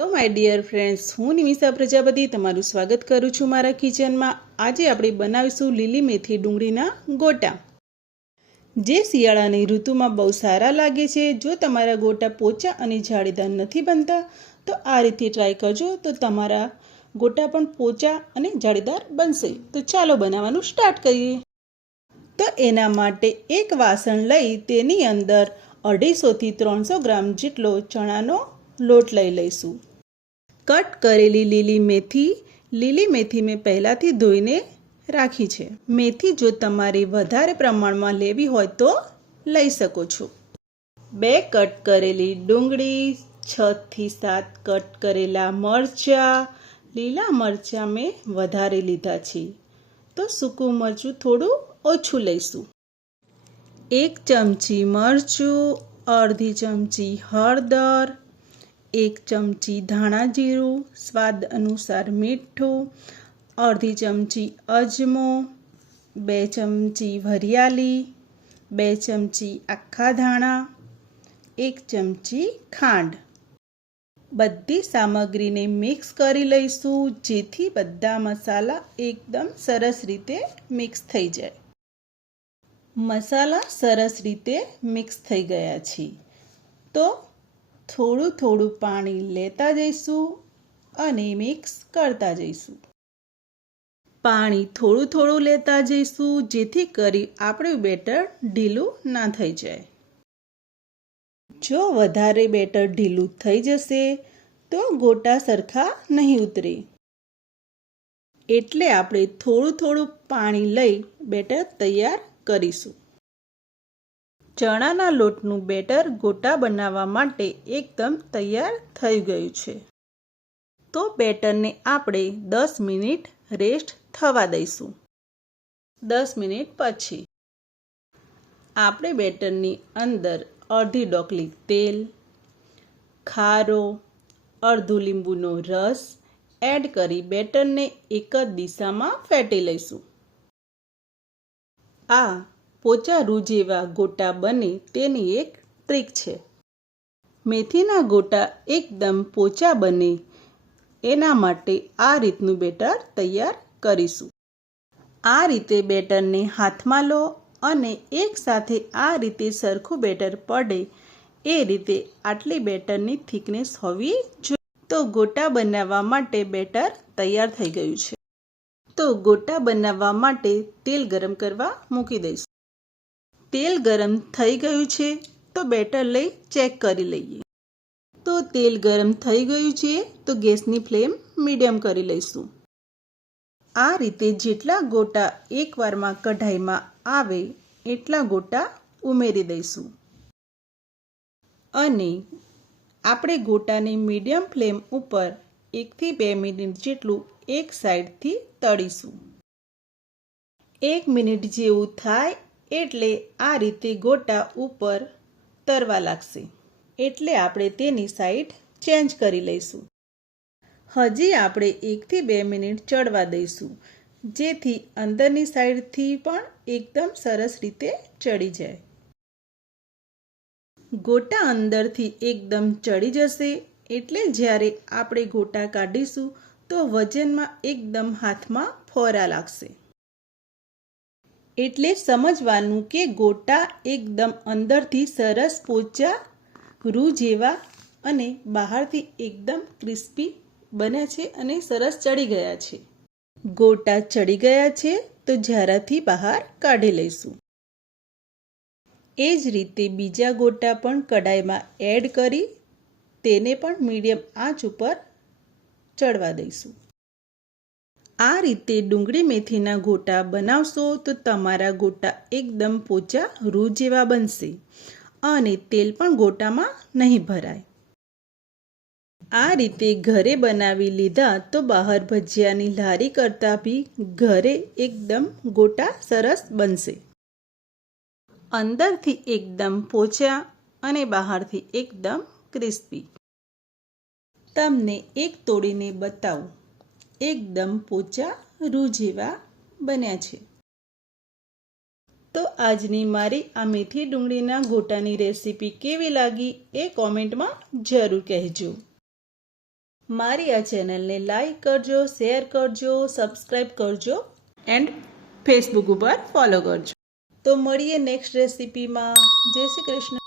તો my dear friends, હું નિમિષા પ્રજાપતિ તમારું સ્વાગત કરું છું મારા કિચનમાં। આજે આપણે બનાવીશું લીલી મેથી ડુંગળીના ગોટા, જે શિયાળાની ઋતુમાં બહુ સારા લાગે છે। જો તમારા ગોટા પોચા અને જાળીદાર નથી બનતા તો આ રીતે ટ્રાય કરજો, તો તમારા ગોટા પણ પોચા અને જાળીદાર બનશે। તો ચાલો બનાવવાનું સ્ટાર્ટ કરીએ। તો એના માટે એક વાસણ લઈ તેની અંદર 250 થી 300 ગ્રામ જેટલો ચણાનો લોટ લઈ લઈશું। કટ કરેલી લીલી મેથી મેં પહેલાંથી ધોઈને રાખી છે। મેથી જો તમારે વધારે પ્રમાણમાં લેવી હોય તો લઈ શકો છો। 2 કટ કરેલી ડુંગળી, 6 થી 7 કટ કરેલા મરચાં, લીલા મરચાં મેં વધારે લીધા છે તો સૂકું મરચું થોડું ઓછું લઈશું। 1 ચમચી મરચું, અડધી ચમચી હળદર, 1 ચમચી ધાણા જીરું, સ્વાદ અનુસાર મીઠું, અડધી ચમચી અજમો, 2 ચમચી વરિયાળી, 2 ચમચી આખા ધાણા, 1 ચમચી ખાંડ। બધી સામગ્રીને મિક્સ કરી લઈશું, જેથી બધા મસાલા એકદમ સરસ રીતે મિક્સ થઈ જાય। મસાલા સરસ રીતે મિક્સ થઈ ગયા છે તો થોડું થોડું પાણી લેતા જઈશું અને મિક્સ કરતા જઈશું। પાણી થોડું થોડું લેતા જઈશું, જેથી કરી આપણું બેટર ઢીલું ના થઈ જાય। જો વધારે બેટર ઢીલું થઈ જશે તો ગોટા સરખા નહીં ઉતરે, એટલે આપણે થોડું થોડું પાણી લઈ બેટર તૈયાર કરીશું। ચણાના લોટનું બેટર ગોટા બનાવવા માટે એકદમ તૈયાર થઈ ગયું છે, તો બેટરને આપણે 10 મિનિટ રેસ્ટ થવા દઈશું। 10 મિનિટ પછી આપણે બેટરની અંદર અડધી ડોકલી તેલ, ખારો, અડધું લીંબુનો રસ એડ કરી બેટરને એક જ દિશામાં ફેટી લઈશું। આ પોચા રૂ જેવા ગોટા બને તેની એક ટ્રીક છે। મેથીના ગોટા એકદમ પોચા બને એના માટે આ રીતનું બેટર તૈયાર કરીશું। આ રીતે બેટરને હાથમાં લો અને એકસાથે આ રીતે સરખું બેટર પડે એ રીતે આટલી બેટરની થિકનેસ હોવી જોઈએ। તો ગોટા બનાવવા માટે બેટર તૈયાર થઈ ગયું છે, તો ગોટા બનાવવા માટે તેલ ગરમ કરવા મૂકી દઈશું। તેલ ગરમ થઈ ગયું છે તો બેટર લઈ ચેક કરી લઈએ। તો તેલ ગરમ થઈ ગયું છે તો ગેસની ફ્લેમ મીડિયમ કરી લઈશું। આ રીતે જેટલા ગોટા એકવારમાં કઢાઈમાં આવે એટલા ગોટા ઉમેરી દઈશું અને આપણે ગોટાને મીડિયમ ફ્લેમ ઉપર 1 થી 2 મિનિટ જેટલું એક સાઈડથી તળીશું। 1 મિનિટ જેવું થાય એટલે આ રીતે ગોટા ઉપર તરવા લાગશે, એટલે આપણે તેની સાઈડ ચેન્જ કરી લઈશું। હજી આપણે 1 થી 2 મિનિટ ચડવા દઈશું, જેથી અંદરની સાઈડથી પણ એકદમ સરસ રીતે ચડી જાય। ગોટા અંદરથી એકદમ ચડી જશે એટલે જ્યારે આપણે ગોટા કાઢીશું તો વજનમાં એકદમ હાથમાં ફોરા લાગશે, એટલે સમજવાનું કે ગોટા એકદમ અંદરથી સરસ પોચા રૂ જેવા અને બહારથી એકદમ ક્રિસ્પી બન્યા છે અને સરસ ચડી ગયા છે। ગોટા ચડી ગયા છે તો ઝારાથી બહાર કાઢી લઈશું। એ જ રીતે બીજા ગોટા પણ કઢાઈમાં એડ કરી તેને પણ મીડિયમ આંચ ઉપર ચડવા દઈશું। આ રીતે ડુંગળી મેથીના ગોટા બનાવશો તો તમારા ગોટા એકદમ પોચા રૂ જેવા બનશે અને તેલ પણ ગોટામાં નહીં ભરાય। આ રીતે ઘરે બનાવી લીધા તો બહાર ભજીયાની લારી કરતાં બી ઘરે એકદમ ગોટા સરસ બનશે। અંદરથી એકદમ પોચા અને બહારથી એકદમ ક્રિસ્પી। તમને એક તોડીને બતાવું, એકદમ પોચા રૂ જેવા બન્યા છે। તો આજની મારી આ મેથી ડુંગળીના ગોટાની રેસીપી કેવી લાગી એ કોમેન્ટમાં જરૂર કહેજો। મારી આ ચેનલને લાઈક કરજો, શેર કરજો, સબસ્ક્રાઈબ કરજો એન્ડ ફેસબુક ઉપર ફોલો કરજો. તો મળીએ નેક્સ્ટ રેસીપીમાં. જય શ્રી કૃષ્ણ.